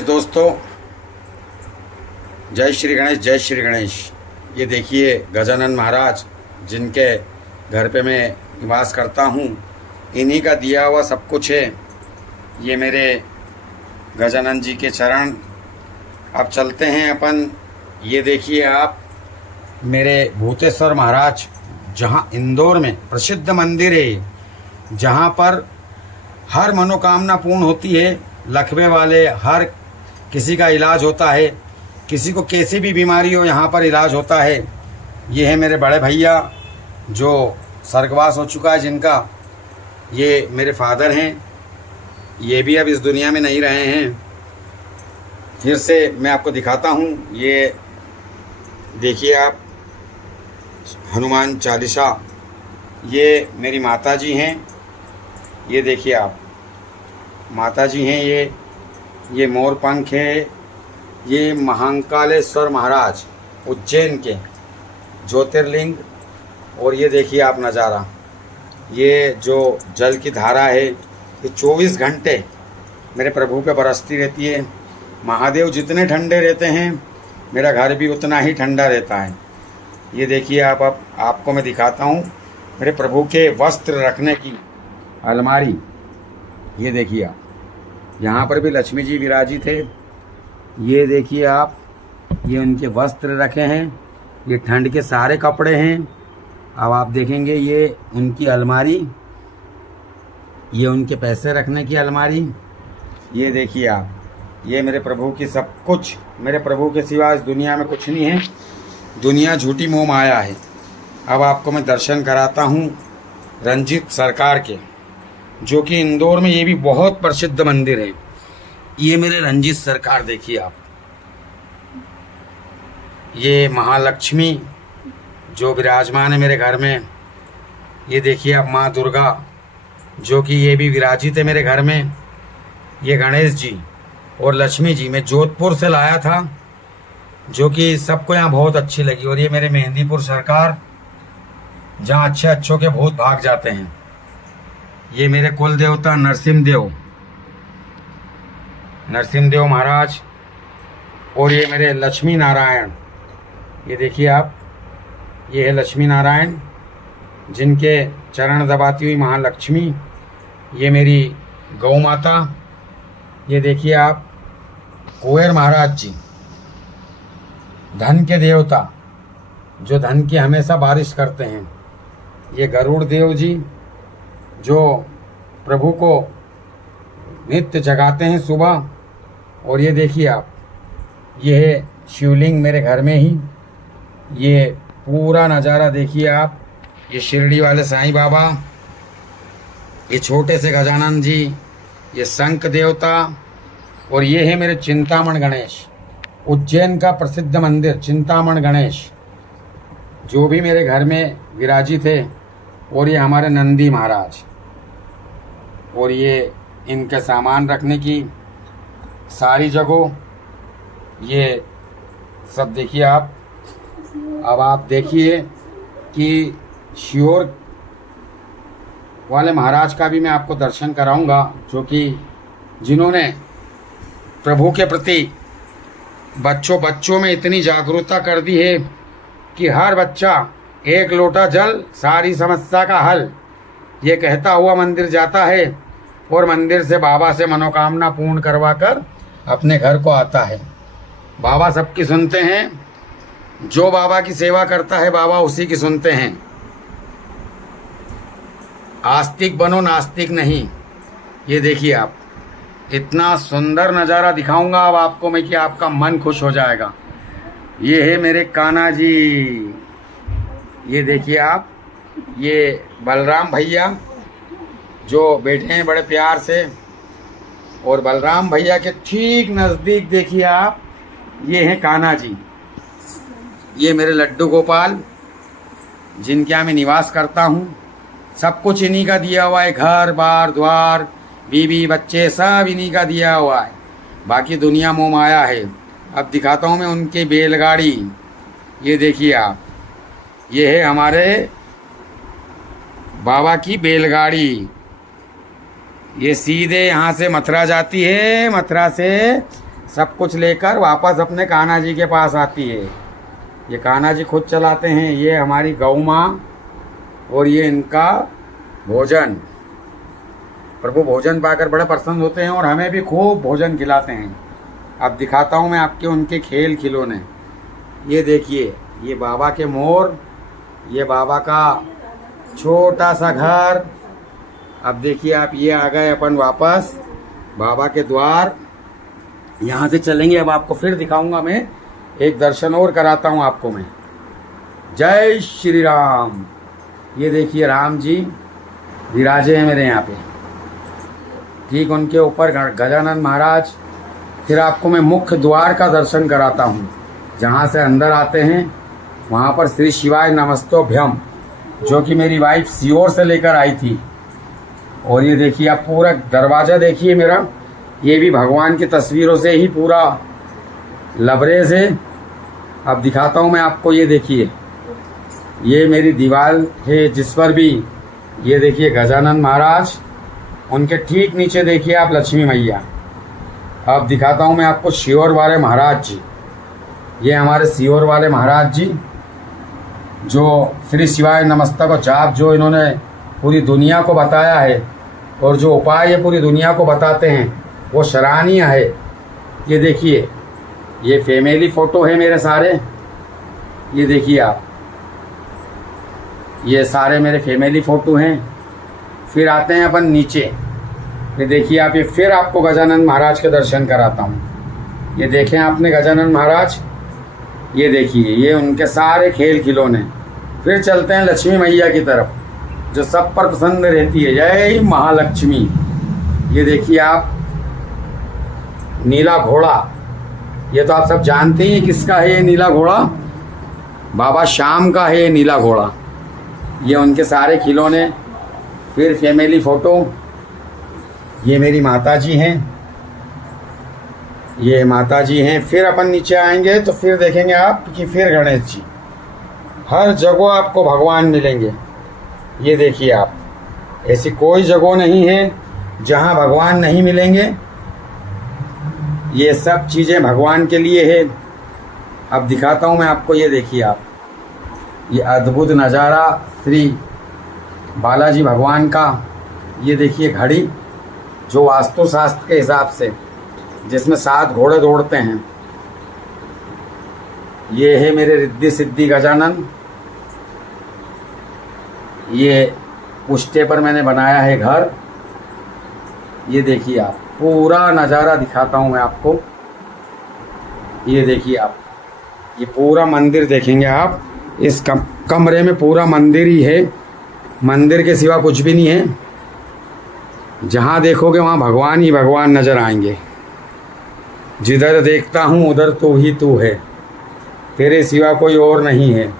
दोस्तों, जय श्री गणेश, जय श्री गणेश। ये देखिए गजानन महाराज जिनके घर पे मैं निवास करता हूँ, इन्हीं का दिया हुआ सब कुछ है। ये मेरे गजानन जी के चरण। अब चलते हैं अपन। ये देखिए आप, मेरे भूतेश्वर महाराज, जहाँ इंदौर में प्रसिद्ध मंदिर है, जहाँ पर हर मनोकामना पूर्ण होती है। लकवे वाले हर किसी का इलाज होता है, किसी को कैसी भी बीमारी हो यहाँ पर इलाज होता है। ये है मेरे बड़े भैया जो स्वर्गवास हो चुका है, जिनका ये मेरे फादर हैं। ये भी अब इस दुनिया में नहीं रहे हैं। फिर से मैं आपको दिखाता हूँ। ये देखिए आप, हनुमान चालीसा। ये मेरी माता जी हैं। ये देखिए आप, माता जी हैं। ये मोर पंख है। ये महाकालेश्वर महाराज उज्जैन के ज्योतिर्लिंग। और ये देखिए आप नज़ारा, ये जो जल की धारा है, ये 24 घंटे मेरे प्रभु पे बरसती रहती है। महादेव जितने ठंडे रहते हैं, मेरा घर भी उतना ही ठंडा रहता है। ये देखिए आप, अब आपको मैं दिखाता हूँ मेरे प्रभु के वस्त्र रखने की अलमारी। ये देखिए आप, यहाँ पर भी लक्ष्मी जी विराजित थे। ये देखिए आप, ये उनके वस्त्र रखे हैं। ये ठंड के सारे कपड़े हैं। अब आप देखेंगे ये उनकी अलमारी, ये उनके पैसे रखने की अलमारी। ये देखिए आप, ये मेरे प्रभु की सब कुछ। मेरे प्रभु के सिवा इस दुनिया में कुछ नहीं है। दुनिया झूठी मोह माया है। अब आपको मैं दर्शन कराता हूँ रंजीत सरकार के, जो कि इंदौर में ये भी बहुत प्रसिद्ध मंदिर है। ये मेरे रंजीत सरकार देखिए आप। ये महालक्ष्मी जो विराजमान है मेरे घर में। ये देखिए आप, माँ दुर्गा जो कि ये भी विराजित है मेरे घर में। ये गणेश जी और लक्ष्मी जी मैं जोधपुर से लाया था, जो कि सबको यहाँ बहुत अच्छी लगी। और ये मेरे मेहंदीपुर सरकार, जहाँ अच्छे अच्छों के भूत भाग जाते हैं। ये मेरे कुल देवता नरसिम्हदेव महाराज। और ये मेरे लक्ष्मी नारायण। ये देखिए आप, ये है लक्ष्मी नारायण, जिनके चरण दबाती हुई महालक्ष्मी। ये मेरी गौ माता। ये देखिए आप, कुंवर महाराज जी, धन के देवता, जो धन की हमेशा बारिश करते हैं। ये गरुड़ देव जी, जो प्रभु को नित्य जगाते हैं सुबह। और ये देखिए आप, ये है शिवलिंग मेरे घर में ही। ये पूरा नज़ारा देखिए आप। ये शिरडी वाले साईं बाबा, ये छोटे से गजानन जी, ये शंख देवता। और ये है मेरे चिंतामण गणेश, उज्जैन का प्रसिद्ध मंदिर चिंतामण गणेश, जो भी मेरे घर में विराजित है। और ये हमारे नंदी महाराज। और ये इनके सामान रखने की सारी जगह, ये सब देखिए आप। अब आप देखिए कि श्योर वाले महाराज का भी मैं आपको दर्शन कराऊंगा, जो कि जिन्होंने प्रभु के प्रति बच्चों में इतनी जागरूकता कर दी है कि हर बच्चा एक लोटा जल सारी समस्या का हल, ये कहता हुआ मंदिर जाता है और मंदिर से बाबा से मनोकामना पूर्ण करवा कर अपने घर को आता है। बाबा सबकी सुनते हैं। जो बाबा की सेवा करता है, बाबा उसी की सुनते हैं। आस्तिक बनो, नास्तिक नहीं। ये देखिए आप, इतना सुंदर नज़ारा दिखाऊंगा अब आपको मैं कि आपका मन खुश हो जाएगा। ये है मेरे कान्हा जी। ये देखिए आप, ये बलराम भैया जो बैठे हैं बड़े प्यार से। और बलराम भैया के ठीक नज़दीक देखिए आप, ये हैं कान्हा जी। ये मेरे लड्डू गोपाल, जिनके यहाँ मैं निवास करता हूँ। सब कुछ इन्हीं का दिया हुआ है। घर बार द्वार, बीवी बच्चे, सब इन्हीं का दिया हुआ है। बाकी दुनिया मोह माया है। अब दिखाता हूँ मैं उनकी बैलगाड़ी। ये देखिए आप, ये है हमारे बाबा की बैलगाड़ी। ये सीधे यहाँ से मथुरा जाती है, मथुरा से सब कुछ लेकर वापस अपने कान्हा जी के पास आती है। ये कान्हा जी खुद चलाते हैं। ये हमारी गौ माँ और ये इनका भोजन। प्रभु भोजन पाकर बड़े प्रसन्न होते हैं और हमें भी खूब भोजन खिलाते हैं। अब दिखाता हूँ मैं आपके उनके खेल खिलौने। ये देखिए, ये बाबा के मोर, ये बाबा का छोटा सा घर। अब देखिए आप, ये आ गए अपन वापस बाबा के द्वार। यहाँ से चलेंगे। अब आपको फिर दिखाऊंगा मैं, एक दर्शन और कराता हूँ आपको मैं। जय श्री राम। ये देखिए राम जी विराजे हैं मेरे यहाँ पे, ठीक उनके ऊपर गजानन महाराज। फिर आपको मैं मुख्य द्वार का दर्शन कराता हूँ। जहाँ से अंदर आते हैं वहाँ पर श्री शिवाय नमस्तोभ्यम, जो कि मेरी वाइफ सीओर से लेकर आई थी। और ये देखिए आप, पूरा दरवाज़ा देखिए मेरा, ये भी भगवान की तस्वीरों से ही पूरा लबरेज है। अब दिखाता हूँ मैं आपको। ये देखिए, ये मेरी दीवार है जिस पर भी, ये देखिए गजानन महाराज, उनके ठीक नीचे देखिए आप लक्ष्मी मैया। अब दिखाता हूँ मैं आपको सीहोर वाले महाराज जी। ये हमारे सीहोर वाले महाराज जी, जो श्री शिवाय नमस्तक को जाप जो इन्होंने पूरी दुनिया को बताया है, और जो उपाय ये पूरी दुनिया को बताते हैं, वो सराहनीय है। ये देखिए, ये फैमिली फ़ोटो है मेरे सारे। ये देखिए आप, ये सारे मेरे फैमिली फ़ोटो हैं। फिर आते हैं अपन नीचे। ये देखिए आप, ये फिर आपको गजानन महाराज के दर्शन कराता हूँ। ये देखें आपने गजानन महाराज। ये देखिए, ये उनके सारे खेल खिलौने। फिर चलते हैं लक्ष्मी मैया की तरफ, जो सब पर प्रसन्न रहती है। जय महालक्ष्मी। ये देखिए आप, नीला घोड़ा। ये तो आप सब जानते हैं किसका है ये नीला घोड़ा। बाबा श्याम का है ये नीला घोड़ा। ये उनके सारे खिलौने। फिर फैमिली फ़ोटो। ये मेरी माता जी हैं, ये माता जी हैं। फिर अपन नीचे आएंगे तो फिर देखेंगे आप कि फिर गणेश जी। हर जगह आपको भगवान मिलेंगे। ये देखिए आप, ऐसी कोई जगह नहीं है जहाँ भगवान नहीं मिलेंगे। ये सब चीज़ें भगवान के लिए है। अब दिखाता हूँ मैं आपको। ये देखिए आप, ये अद्भुत नज़ारा श्री बालाजी भगवान का। ये देखिए घड़ी, जो वास्तुशास्त्र के हिसाब से, जिसमें 7 घोड़े दौड़ते हैं। ये है मेरे रिद्धि सिद्धि गजानन। ये पुष्टे पर मैंने बनाया है घर। ये देखिए आप, पूरा नज़ारा दिखाता हूँ मैं आपको। ये देखिए आप, ये पूरा मंदिर देखेंगे आप। इस कमरे में पूरा मंदिर ही है, मंदिर के सिवा कुछ भी नहीं है। जहाँ देखोगे वहाँ भगवान ही भगवान नज़र आएंगे। जिधर देखता हूँ उधर तू ही तू है, तेरे सिवा कोई और नहीं है।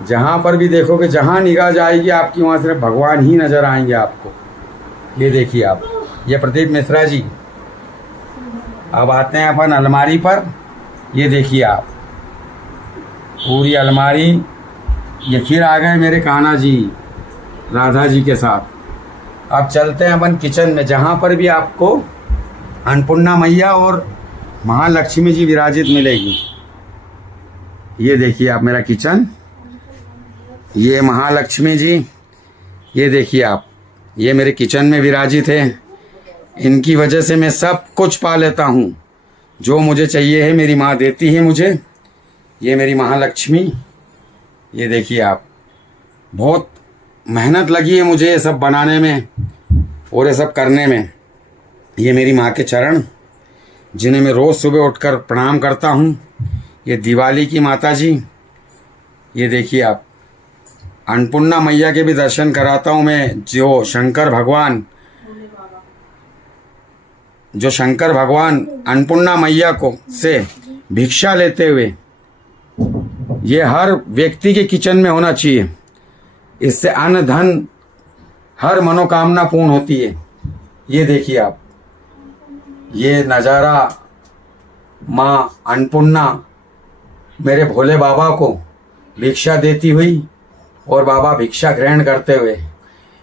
जहाँ पर भी देखोगे, जहाँ निगाह जाएगी आपकी, वहाँ सिर्फ भगवान ही नज़र आएंगे आपको। ये देखिए आप, ये प्रदीप मिश्रा जी। अब आते हैं अपन अलमारी पर। ये देखिए आप, पूरी अलमारी। ये फिर आ गए मेरे कान्हा जी राधा जी के साथ। अब चलते हैं अपन किचन में, जहाँ पर भी आपको अन्नपूर्णा मैया और महालक्ष्मी जी विराजित मिलेगी। ये देखिए आप मेरा किचन। ये महालक्ष्मी जी, ये देखिए आप, ये मेरे किचन में विराजित है। इनकी वजह से मैं सब कुछ पा लेता हूँ, जो मुझे चाहिए है मेरी माँ देती है मुझे। ये मेरी महालक्ष्मी। ये देखिए आप, बहुत मेहनत लगी है मुझे ये सब बनाने में और ये सब करने में। ये मेरी माँ के चरण, जिन्हें मैं रोज़ सुबह उठकर प्रणाम करता हूँ। ये दिवाली की माता जी। ये देखिए आप, अन्नपूर्णा मैया के भी दर्शन कराता हूँ मैं, जो शंकर भगवान अन्नपूर्णा मैया को से भिक्षा लेते हुए। ये हर व्यक्ति के किचन में होना चाहिए। इससे अन्न धन हर मनोकामना पूर्ण होती है। ये देखिए आप, ये नज़ारा माँ अन्नपूर्णा मेरे भोले बाबा को भिक्षा देती हुई और बाबा भिक्षा ग्रहण करते हुए।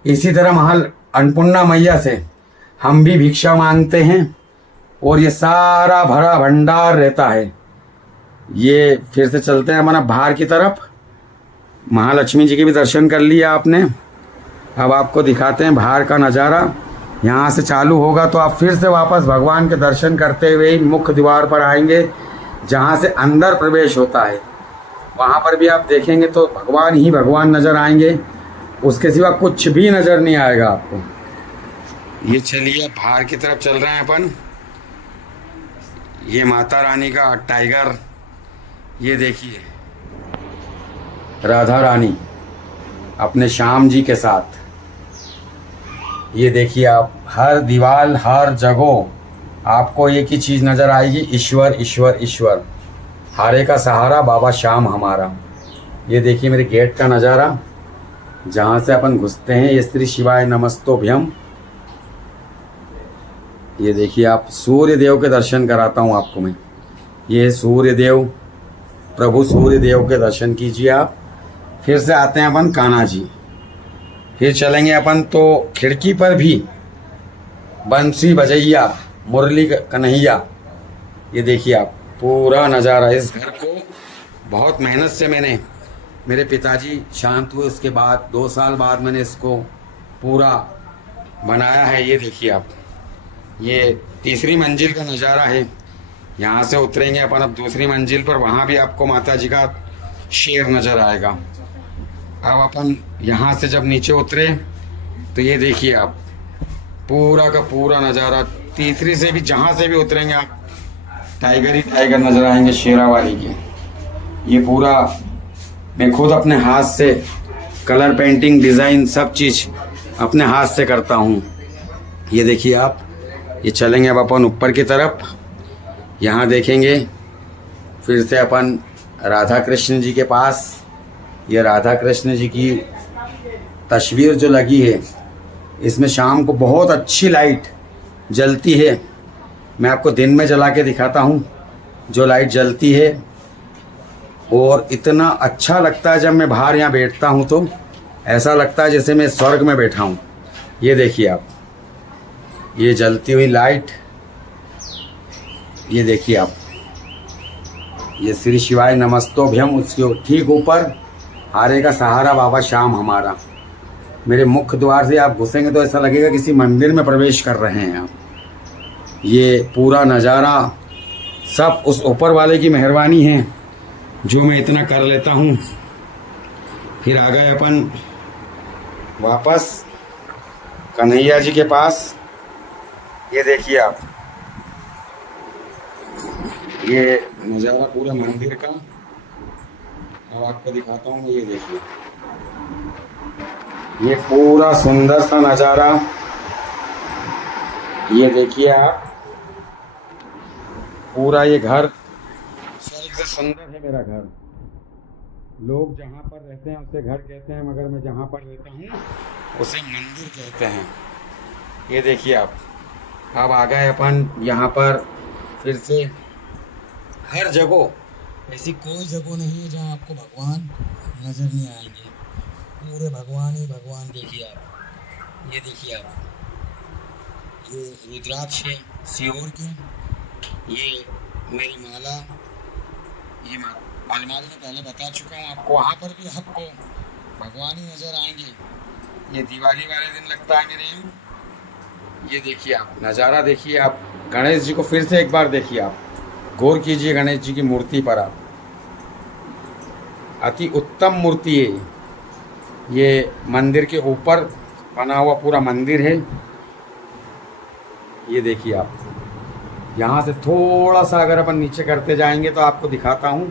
इसी तरह अन्नपूर्णा मैया से हम भी भिक्षा मांगते हैं और ये सारा भरा भंडार रहता है। ये फिर से चलते हैं अपना बाहर की तरफ। महालक्ष्मी जी के भी दर्शन कर लिया आपने। अब आपको दिखाते हैं बाहर का नज़ारा। यहाँ से चालू होगा तो आप फिर से वापस भगवान के दर्शन करते हुए ही मुख्य द्वार पर आएंगे, जहाँ से अंदर प्रवेश होता है। वहाँ पर भी आप देखेंगे तो भगवान ही भगवान नज़र आएंगे, उसके सिवा कुछ भी नज़र नहीं आएगा आपको। ये चलिए बाहर की तरफ चल रहे हैं अपन। ये माता रानी का टाइगर, ये देखिए राधा रानी अपने श्याम जी के साथ। ये देखिए आप, हर दीवार हर जगह आपको एक ही चीज़ नज़र आएगी, ईश्वर ईश्वर ईश्वर। हारे का सहारा बाबा श्याम हमारा। ये देखिए मेरे गेट का नज़ारा, जहाँ से अपन घुसते हैं। ये श्री शिवाय नमस्तोभ्यम। ये देखिए आप, सूर्य देव के दर्शन कराता हूँ आपको मैं। ये सूर्य देव, प्रभु सूर्य देव के दर्शन कीजिए आप। फिर से आते हैं अपन कान्हा जी। फिर चलेंगे अपन तो खिड़की पर भी बंसी बजैया मुरली कन्हैया। ये देखिए आप, पूरा नज़ारा। इस घर को बहुत मेहनत से मैंने, मेरे पिताजी शांत हुए उसके बाद 2 साल बाद मैंने इसको पूरा बनाया है। ये देखिए आप, ये तीसरी मंजिल का नज़ारा है। यहाँ से उतरेंगे अपन अब दूसरी मंजिल पर, वहाँ भी आपको माता जी का शेर नज़र आएगा। अब अपन यहाँ से जब नीचे उतरे तो ये देखिए आप, पूरा का पूरा नज़ारा। तीसरी से भी जहाँ से भी उतरेंगे आप, टाइगर ही टाइगर नज़र आएंगे शेरावाली के। ये पूरा मैं खुद अपने हाथ से कलर पेंटिंग डिज़ाइन सब चीज़ अपने हाथ से करता हूँ। ये देखिए आप, ये चलेंगे अब अपन ऊपर की तरफ। यहाँ देखेंगे फिर से अपन राधा कृष्ण जी के पास। ये राधा कृष्ण जी की तस्वीर जो लगी है, इसमें शाम को बहुत अच्छी लाइट जलती है। मैं आपको दिन में जला के दिखाता हूँ जो लाइट जलती है, और इतना अच्छा लगता है जब मैं बाहर यहाँ बैठता हूँ तो ऐसा लगता है जैसे मैं स्वर्ग में बैठा हूँ। ये देखिए आप, ये जलती हुई लाइट। ये देखिए आप, ये श्री शिवाय नमस्तोभ्यम। उसके ठीक ऊपर हारे का सहारा बाबा श्याम हमारा। मेरे मुख्य द्वार से आप घुसेंगे तो ऐसा लगेगा किसी मंदिर में प्रवेश कर रहे हैं आप। ये पूरा नज़ारा सब उस ऊपर वाले की मेहरबानी है जो मैं इतना कर लेता हूँ। फिर आ गए अपन वापस कन्हैया जी के पास। ये देखिए आप, ये नज़ारा पूरा मंदिर का। अब आपको दिखाता हूँ। ये देखिए, ये पूरा सुंदर सा नज़ारा। ये देखिए आप, पूरा ये घर स्वर्ग से सुंदर है मेरा घर। लोग जहाँ पर रहते हैं उसे घर कहते हैं, मगर मैं जहाँ पर रहता हूँ उसे मंदिर कहते हैं। ये देखिए आप, अब आ गए अपन यहाँ पर। फिर से हर जगह ऐसी कोई जगह नहीं है जहाँ आपको भगवान नज़र नहीं आएंगे। पूरे भगवान ही भगवान। देखिए आप, ये देखिए आप, ये रुद्राक्ष है सीहोर के। ये मेरी माला, ये अलमारी में पहले बता चुका हूँ आपको। वहाँ पर भी आपको भगवान ही नज़र आएंगे। ये दिवाली वाले दिन लगता है मेरे यहाँ। ये देखिए आप, नज़ारा देखिए आप। गणेश जी को फिर से एक बार देखिए आप, गौर कीजिए गणेश जी की मूर्ति पर आप। अति उत्तम मूर्ति है। ये मंदिर के ऊपर बना हुआ पूरा मंदिर है। ये देखिए आप, यहाँ से थोड़ा सा अगर अपन नीचे करते जाएंगे तो आपको दिखाता हूँ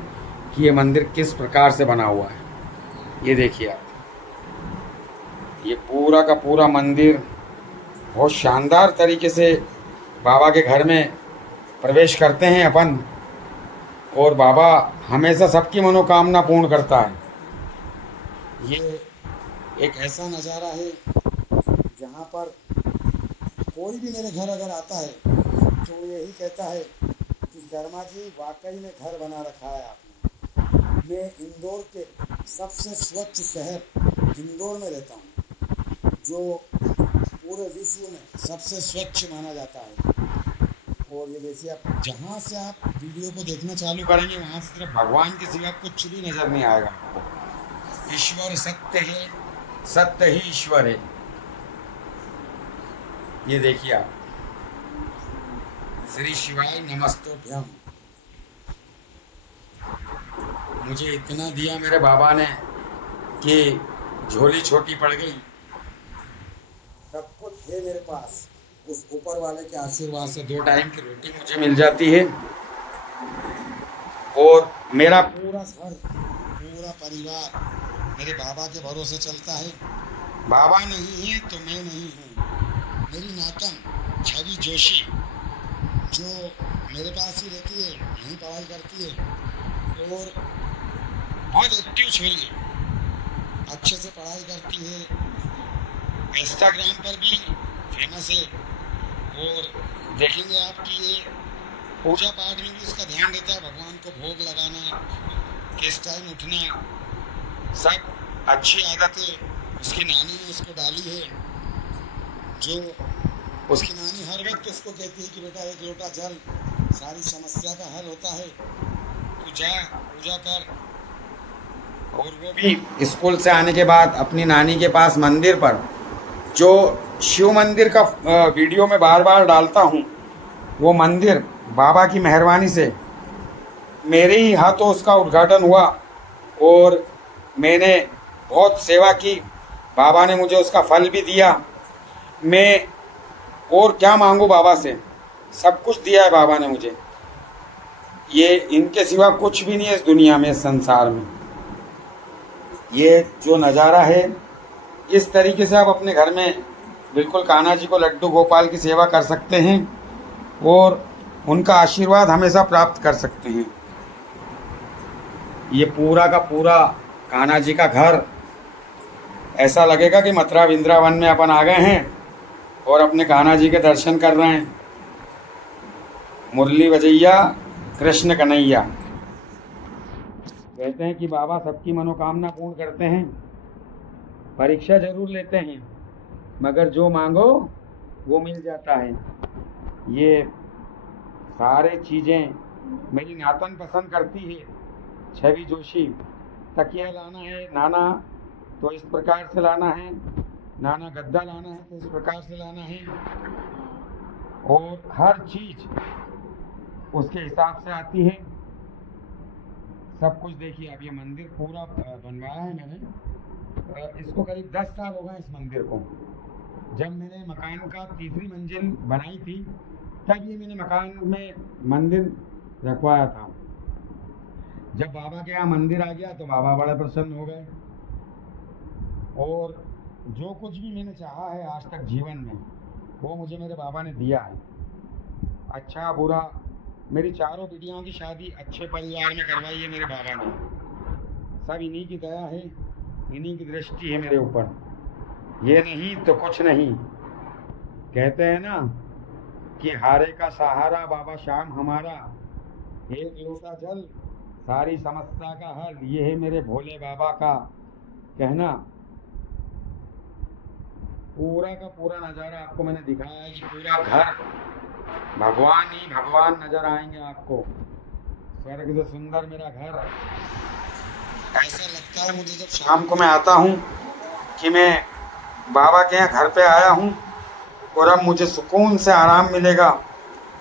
कि ये मंदिर किस प्रकार से बना हुआ है। ये देखिए आप, ये पूरा का पूरा मंदिर बहुत शानदार तरीके से बाबा के घर में प्रवेश करते हैं अपन, और बाबा हमेशा सबकी मनोकामना पूर्ण करता है। ये एक ऐसा नज़ारा है जहाँ पर कोई भी मेरे घर अगर आता है तो वो यही कहता है कि शर्मा जी वाकई में घर बना रखा है आपने। मैं इंदौर के सबसे स्वच्छ शहर इंदौर में रहता हूँ, जो पूरे विश्व में सबसे स्वच्छ माना जाता है। और ये देखिए, आप जहाँ से आप वीडियो को देखना चालू करेंगे वहाँ से सिर्फ भगवान के सिवा कुछ भी नज़र नहीं आएगा आपको। ईश्वर सत्य है, सत्य ही ईश्वर है। ये देखिए आप, श्री शिवाय नमस्तोभ्यम। मुझे इतना दिया मेरे बाबा ने कि झोली छोटी पड़ गई। सब कुछ है मेरे पास, उस ऊपर वाले के आशीर्वाद से 2 टाइम की रोटी मुझे मिल जाती है और मेरा पूरा घर, पूरा परिवार मेरे बाबा के भरोसे चलता है। बाबा नहीं है तो मैं नहीं हूँ। मेरी नातन छवि जोशी जो मेरे पास ही रहती है, यहीं पढ़ाई करती है और बहुत एक्टिव छोरी है, अच्छे से पढ़ाई करती है, इंस्टाग्राम पर भी फेमस है। और देखेंगे आप कि ये पूजा पाठ में भी इसका ध्यान देता है, भगवान को भोग लगाना, किस टाइम उठना, सब अच्छी आदतें उसकी नानी ने उसको डाली है। जो उसकी नानी हर वक्त उसको कहती है कि बेटा 1 लोटा जल सारी समस्या का हल होता है, तू जा पूजा कर। और वो भी स्कूल से आने के बाद अपनी नानी के पास मंदिर पर, जो शिव मंदिर का वीडियो में बार बार डालता हूँ, वो मंदिर बाबा की मेहरबानी से मेरे ही हाथों उसका उद्घाटन हुआ और मैंने बहुत सेवा की। बाबा ने मुझे उसका फल भी दिया। मैं और क्या मांगूँ बाबा से, सब कुछ दिया है बाबा ने मुझे। ये इनके सिवा कुछ भी नहीं है इस दुनिया में, इस संसार में। ये जो नज़ारा है, इस तरीके से आप अपने घर में बिल्कुल कान्हा जी को लड्डू गोपाल की सेवा कर सकते हैं और उनका आशीर्वाद हमेशा प्राप्त कर सकते हैं। ये पूरा का पूरा कान्हा जी का घर, ऐसा लगेगा कि मथुरा वृंदावन में अपन आ गए हैं और अपने कान्हा जी के दर्शन कर रहे हैं। मुरली बजैया कृष्ण कन्हैया। कहते हैं कि बाबा सबकी मनोकामना पूर्ण करते हैं, परीक्षा जरूर लेते हैं, मगर जो मांगो वो मिल जाता है। ये सारे चीज़ें मेरी नातन पसंद करती है, छवि जोशी। तकिया लाना है नाना तो इस प्रकार से लाना है, नाना गद्दा लाना है तो इस प्रकार से लाना है, और हर चीज़ उसके हिसाब से आती है। सब कुछ देखिए। अब ये मंदिर पूरा बनवाया है मैंने, इसको करीब 10 साल हो गए इस मंदिर को। जब मैंने मकान का 3री मंजिल बनाई थी, तब ये मैंने मकान में मंदिर रखवाया था। जब बाबा के यहाँ मंदिर आ गया तो बाबा बड़े प्रसन्न हो गए और जो कुछ भी मैंने चाहा है आज तक जीवन में, वो मुझे मेरे बाबा ने दिया है। अच्छा बुरा, मेरी चारों बेटियों की शादी अच्छे परिवार में करवाई है मेरे बाबा ने। सब इन्हीं की दया है, इन्हीं की दृष्टि है मेरे ऊपर। ये नहीं तो कुछ नहीं। कहते हैं ना कि हारे का सहारा बाबा श्याम हमारा, 1 लोटा जल सारी समस्या का हल, ये है मेरे भोले बाबा का कहना। पूरा का पूरा नज़ारा आपको मैंने दिखाया है कि पूरा घर भगवान ही भगवान नजर आएंगे आपको। स्वर्ग से सुंदर मेरा घर। ऐसा लगता है मुझे जब शाम को मैं आता हूँ कि मैं बाबा के यहाँ घर पे आया हूँ और अब मुझे सुकून से आराम मिलेगा।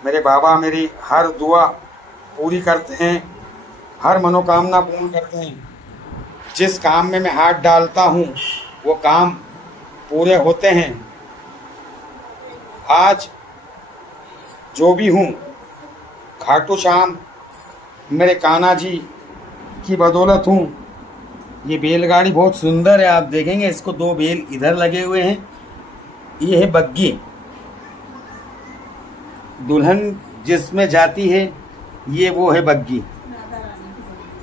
मेरे बाबा मेरी हर दुआ पूरी करते हैं, हर मनोकामना पूर्ण करते हैं। जिस काम में मैं हाथ डालता हूँ वो काम पूरे होते हैं। आज जो भी हूँ, खाटू श्याम मेरे कान्हा जी की बदौलत हूँ। ये बैलगाड़ी बहुत सुंदर है, आप देखेंगे इसको 2 बैल इधर लगे हुए हैं। ये है बग्गी, दुल्हन जिसमें जाती है ये वो है बग्गी,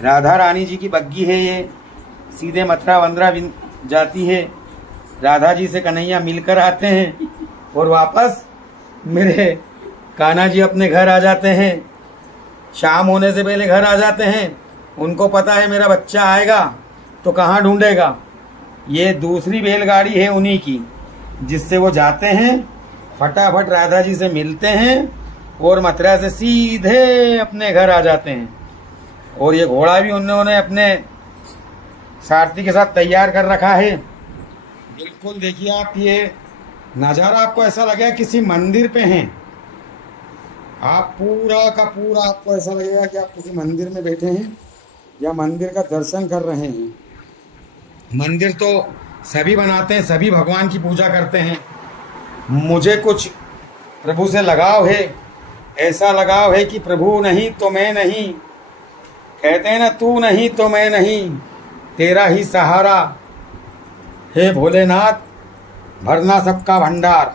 राधा रानी जी की बग्गी है। ये सीधे मथुरा वंदरा जाती है, राधा जी से कन्हैया मिलकर आते हैं और वापस मेरे कान्हा जी अपने घर आ जाते हैं। शाम होने से पहले घर आ जाते हैं। उनको पता है मेरा बच्चा आएगा तो कहाँ ढूंढेगा। ये दूसरी बैलगाड़ी है उन्हीं की, जिससे वो जाते हैं, फटाफट राधा जी से मिलते हैं और मथुरा से सीधे अपने घर आ जाते हैं। और ये घोड़ा भी उन्होंने अपने सारथी के साथ तैयार कर रखा है। बिल्कुल देखिए आप, ये नज़ारा आपको ऐसा लगेगा किसी मंदिर पे हैं आप। पूरा का पूरा आपको ऐसा लगेगा कि आप किसी मंदिर में बैठे हैं या मंदिर का दर्शन कर रहे हैं। मंदिर तो सभी बनाते हैं, सभी भगवान की पूजा करते हैं। मुझे कुछ प्रभु से लगाव है, ऐसा लगाव है कि प्रभु नहीं तो मैं नहीं, कहते हैं ना, तू नहीं तो मैं नहीं, तेरा ही सहारा, हे भोलेनाथ भरना सबका भंडार।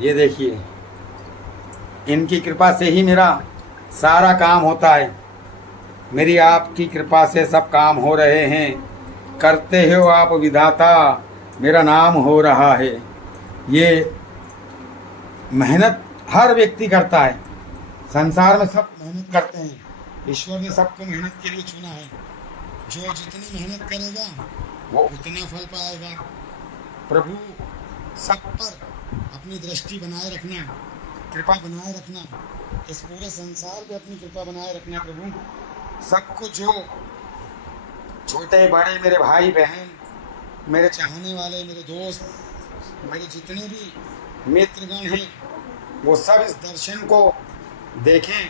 ये देखिए, इनकी कृपा से ही मेरा सारा काम होता है। मेरी आपकी कृपा से सब काम हो रहे हैं। करते हो आप विधाता, मेरा नाम हो रहा है। ये मेहनत हर व्यक्ति करता है, संसार में सब मेहनत करते हैं। ईश्वर ने सबको मेहनत के लिए चुना है। जो जितनी मेहनत करेगा वो उतना फल पाएगा। प्रभु सब पर अपनी दृष्टि बनाए रखना, कृपा बनाए रखना, इस पूरे संसार पे अपनी कृपा बनाए रखना। प्रभु सबको, जो छोटे बड़े मेरे भाई बहन, मेरे चाहने वाले, मेरे दोस्त, मेरे जितने भी मित्रगण हैं, वो सब इस दर्शन को देखें।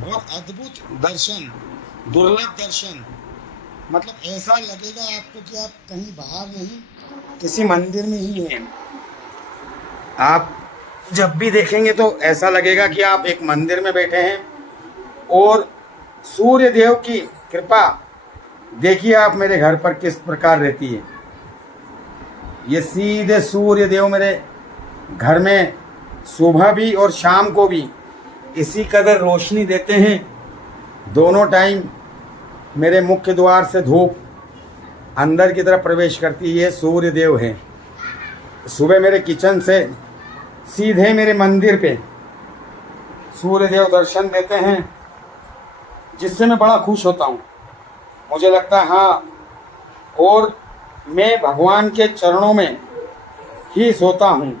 बहुत अद्भुत दर्शन, दुर्लभ दर्शन। मतलब ऐसा लगेगा आपको कि आप कहीं बाहर नहीं, किसी मंदिर में ही हैं। आप जब भी देखेंगे तो ऐसा लगेगा कि आप एक मंदिर में बैठे हैं। और सूर्य देव की कृपा देखिए आप मेरे घर पर किस प्रकार रहती है। ये सीधे सूर्य देव मेरे घर में सुबह भी और शाम को भी इसी कदर रोशनी देते हैं। दोनों टाइम मेरे मुख्य द्वार से धूप अंदर की तरफ प्रवेश करती है। ये सूर्य देव है। सुबह मेरे किचन से सीधे मेरे मंदिर पे सूर्य देव दर्शन देते हैं, जिससे मैं बड़ा खुश होता हूँ। मुझे लगता है हाँ, और मैं भगवान के चरणों में ही सोता हूँ।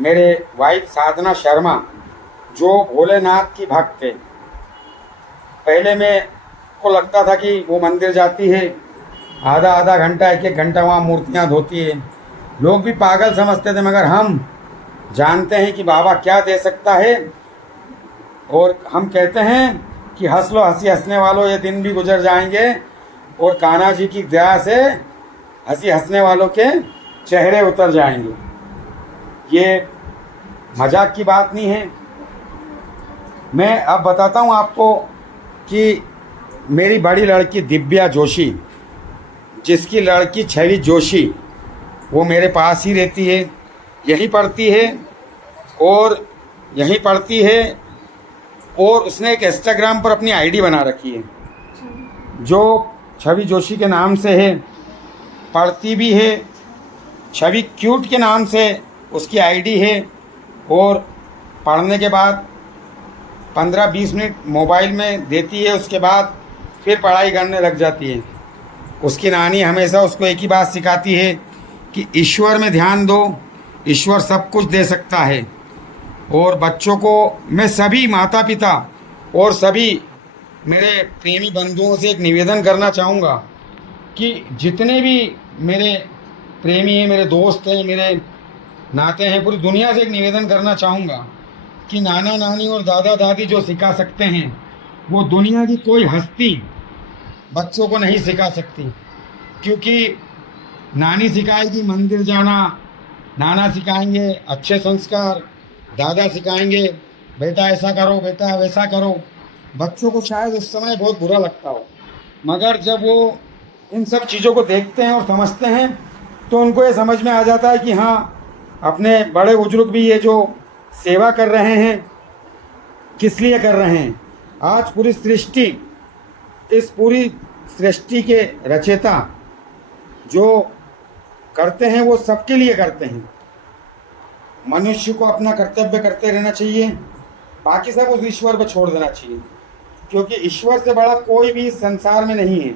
मेरे वाइफ साधना शर्मा, जो भोलेनाथ की भक्त है, पहले मैं को लगता था कि वो मंदिर जाती है, आधा आधा घंटा, एक एक घंटा वहाँ मूर्तियाँ धोती है। लोग भी पागल समझते थे, मगर हम जानते हैं कि बाबा क्या दे सकता है। और हम कहते हैं कि हंस लो, हंसी हंसने वालों, ये दिन भी गुजर जाएंगे। और कान्हा जी की दया से हंसी हंसने वालों के चेहरे उतर जाएंगे। ये मजाक की बात नहीं है। मैं अब बताता हूँ आपको कि मेरी बड़ी लड़की दिव्या जोशी, जिसकी लड़की छवि जोशी, वो मेरे पास ही रहती है, यहीं पढ़ती है और यहीं पढ़ती है। और उसने एक इंस्टाग्राम पर अपनी आईडी बना रखी है, जो छवि जोशी के नाम से है। पढ़ती भी है, छवि क्यूट के नाम से उसकी आईडी है। और पढ़ने के बाद 15-20 मिनट मोबाइल में देती है, उसके बाद फिर पढ़ाई करने लग जाती है। उसकी नानी हमेशा उसको एक ही बात सिखाती है कि ईश्वर में ध्यान दो, ईश्वर सब कुछ दे सकता है। और बच्चों को मैं सभी माता पिता और सभी मेरे प्रेमी बंधुओं से एक निवेदन करना चाहूँगा कि जितने भी मेरे प्रेमी हैं, मेरे दोस्त हैं, मेरे नाते हैं, पूरी दुनिया से एक निवेदन करना चाहूँगा कि नाना नानी और दादा दादी जो सिखा सकते हैं, वो दुनिया की कोई हस्ती बच्चों को नहीं सिखा सकती। क्योंकि नानी सिखाएगी मंदिर जाना, नाना सिखाएंगे अच्छे संस्कार, दादा सिखाएंगे बेटा ऐसा करो, बेटा वैसा करो। बच्चों को शायद उस समय बहुत बुरा लगता हो, मगर जब वो इन सब चीज़ों को देखते हैं और समझते हैं तो उनको ये समझ में आ जाता है कि हाँ, अपने बड़े बुजुर्ग भी ये जो सेवा कर रहे हैं, किस लिए कर रहे हैं। आज पूरी सृष्टि, इस पूरी सृष्टि के रचयिता जो करते हैं, वो सबके लिए करते हैं। मनुष्य को अपना कर्तव्य करते रहना चाहिए, बाकी सब उस ईश्वर पर छोड़ देना चाहिए। क्योंकि ईश्वर से बड़ा कोई भी इस संसार में नहीं है।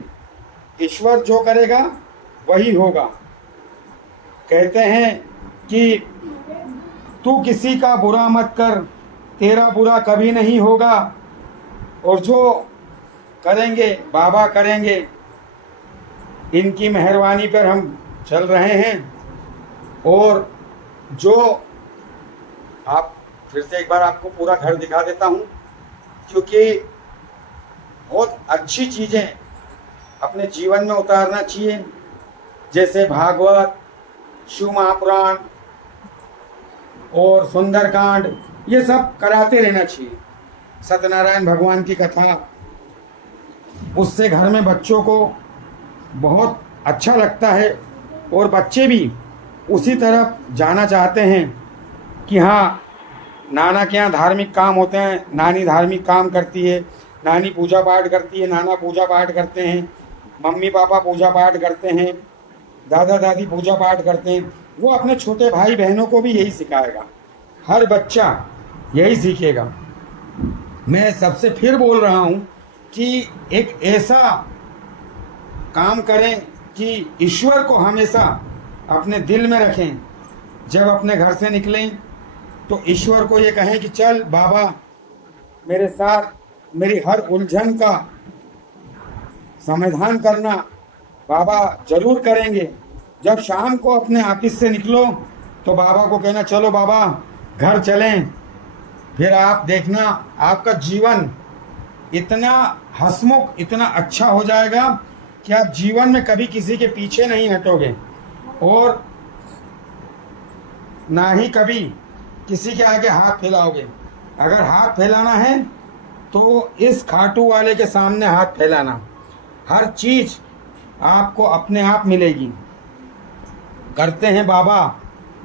ईश्वर जो करेगा वही होगा। कहते हैं कि तू किसी का बुरा मत कर, तेरा बुरा कभी नहीं होगा, और जो करेंगे बाबा करेंगे। इनकी मेहरबानी पर हम चल रहे हैं। और जो आप फिर से एक बार आपको पूरा घर दिखा देता हूँ, क्योंकि बहुत अच्छी चीज़ें अपने जीवन में उतारना चाहिए, जैसे भागवत, शिव महापुराण और सुंदरकांड, ये सब कराते रहना चाहिए। सत्यनारायण भगवान की कथा, उससे घर में बच्चों को बहुत अच्छा लगता है और बच्चे भी उसी तरफ जाना चाहते हैं कि हाँ, नाना के यहाँ धार्मिक काम होते हैं, नानी धार्मिक काम करती है, नानी पूजा पाठ करती है, नाना पूजा पाठ करते हैं, मम्मी पापा पूजा पाठ करते हैं, दादा दादी पूजा पाठ करते हैं। वो अपने छोटे भाई बहनों को भी यही सिखाएगा, हर बच्चा यही सीखेगा। मैं सबसे फिर बोल रहा हूँ कि एक ऐसा काम करें कि ईश्वर को हमेशा अपने दिल में रखें। जब अपने घर से निकलें तो ईश्वर को ये कहें कि चल बाबा, मेरे साथ मेरी हर उलझन का समाधान करना, बाबा जरूर करेंगे। जब शाम को अपने ऑफिस से निकलो तो बाबा को कहना, चलो बाबा घर चलें। फिर आप देखना आपका जीवन इतना हंसमुख, इतना अच्छा हो जाएगा कि आप जीवन में कभी किसी के पीछे नहीं हटोगे और ना ही कभी किसी के आगे हाथ फैलाओगे। अगर हाथ फैलाना है तो इस खाटू वाले के सामने हाथ फैलाना, हर चीज़ आपको अपने आप मिलेगी। करते हैं बाबा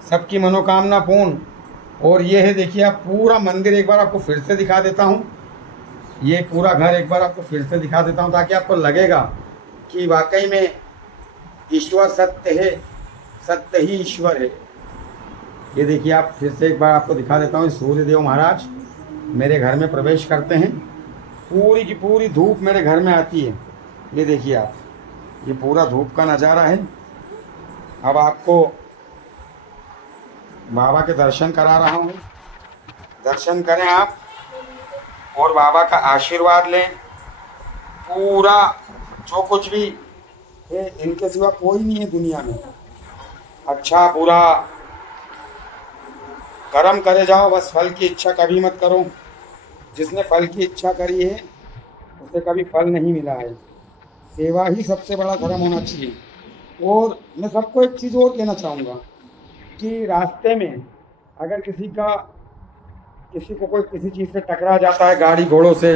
सबकी मनोकामना पूर्ण। और ये है, देखिए आप पूरा मंदिर एक बार आपको फिर से दिखा देता हूँ। ये पूरा घर एक बार आपको फिर से दिखा देता हूँ ताकि आपको लगेगा कि वाकई में ईश्वर सत्य है, सत्य ही ईश्वर है। ये देखिए आप फिर से एक बार आपको दिखा देता हूँ। सूर्यदेव महाराज मेरे घर में प्रवेश करते हैं, पूरी की पूरी धूप मेरे घर में आती है। ये देखिए आप, ये पूरा धूप का नज़ारा है। अब आपको बाबा के दर्शन करा रहा हूँ, दर्शन करें आप और बाबा का आशीर्वाद लें। पूरा जो कुछ भी है, इनके सिवा कोई नहीं है दुनिया में। अच्छा बुरा कर्म करे जाओ, बस फल की इच्छा कभी मत करो। जिसने फल की इच्छा करी है उसे कभी फल नहीं मिला है। सेवा ही सबसे बड़ा धर्म होना चाहिए। और मैं सबको एक चीज़ और कहना चाहूँगा कि रास्ते में अगर किसी को कोई किसी चीज़ से टकरा जाता है, गाड़ी घोड़ों से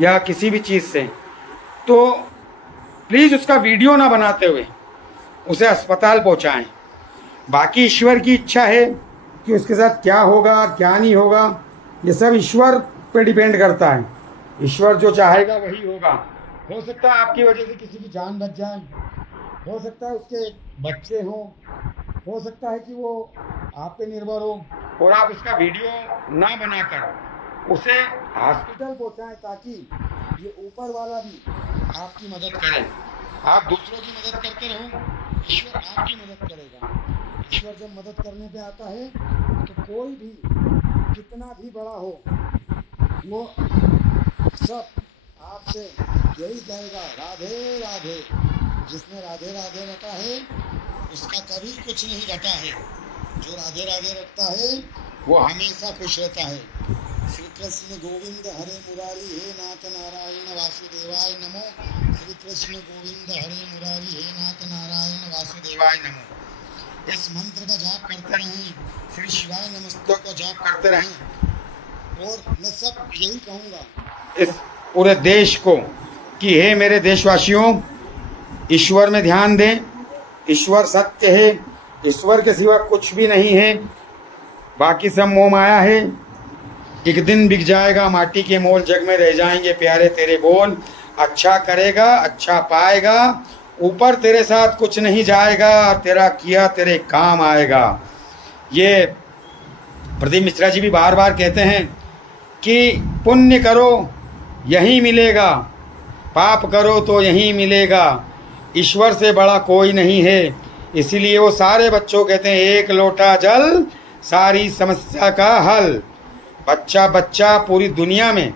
या किसी भी चीज़ से, तो प्लीज़ उसका वीडियो ना बनाते हुए उसे अस्पताल पहुंचाएं। बाकी ईश्वर की इच्छा है कि उसके साथ क्या होगा क्या नहीं होगा, ये सब ईश्वर पे डिपेंड करता है। ईश्वर जो चाहेगा वही होगा। हो सकता है आपकी वजह से किसी की जान बच जाए, हो सकता है उसके बच्चे हों, हो सकता है कि वो आप पे निर्भर हो और आप उसका वीडियो ना बनाकर उसे हॉस्पिटल पहुंचाएं ताकि ये ऊपर वाला भी आपकी मदद करे। आप दूसरों की मदद करते रहो, ईश्वर आपकी मदद करेगा। ईश्वर जब मदद करने पे आता है तो कोई भी कितना भी बड़ा हो, वो सब आपसे यही कहेगा, राधे राधे। जिसने राधे राधे रटा है उसका कभी कुछ नहीं रटा है। जो राधे राधे रटता है वो हमेशा खुश रहता है। श्री कृष्ण गोविंद हरे मुरारी, हे नाथ नारायण वासुदेवाय नमो। श्री कृष्ण गोविंद हरे मुरारी, हे नाथ नारायण वासुदेवाय नमो। इस मंत्र का जाप करते रहें, श्री शिवाय नमस्ते का जाप करते रहें। और मैं सब यही कहूँगा इस पूरे देश को कि हे मेरे देशवासियों, ईश्वर में ध्यान दें। ईश्वर सत्य है, ईश्वर के सिवा कुछ भी नहीं है, बाकी सब मोह माया है। एक दिन बिक जाएगा माटी के मोल, जग में रह जाएंगे प्यारे तेरे बोल। अच्छा करेगा अच्छा पाएगा, ऊपर तेरे साथ कुछ नहीं जाएगा, तेरा किया तेरे काम आएगा। ये प्रदीप मिश्रा जी भी बार बार कहते हैं कि पुण्य करो यही मिलेगा, पाप करो तो यही मिलेगा, ईश्वर से बड़ा कोई नहीं है। इसीलिए वो सारे बच्चों कहते हैं, एक लोटा जल सारी समस्या का हल। बच्चा बच्चा पूरी दुनिया में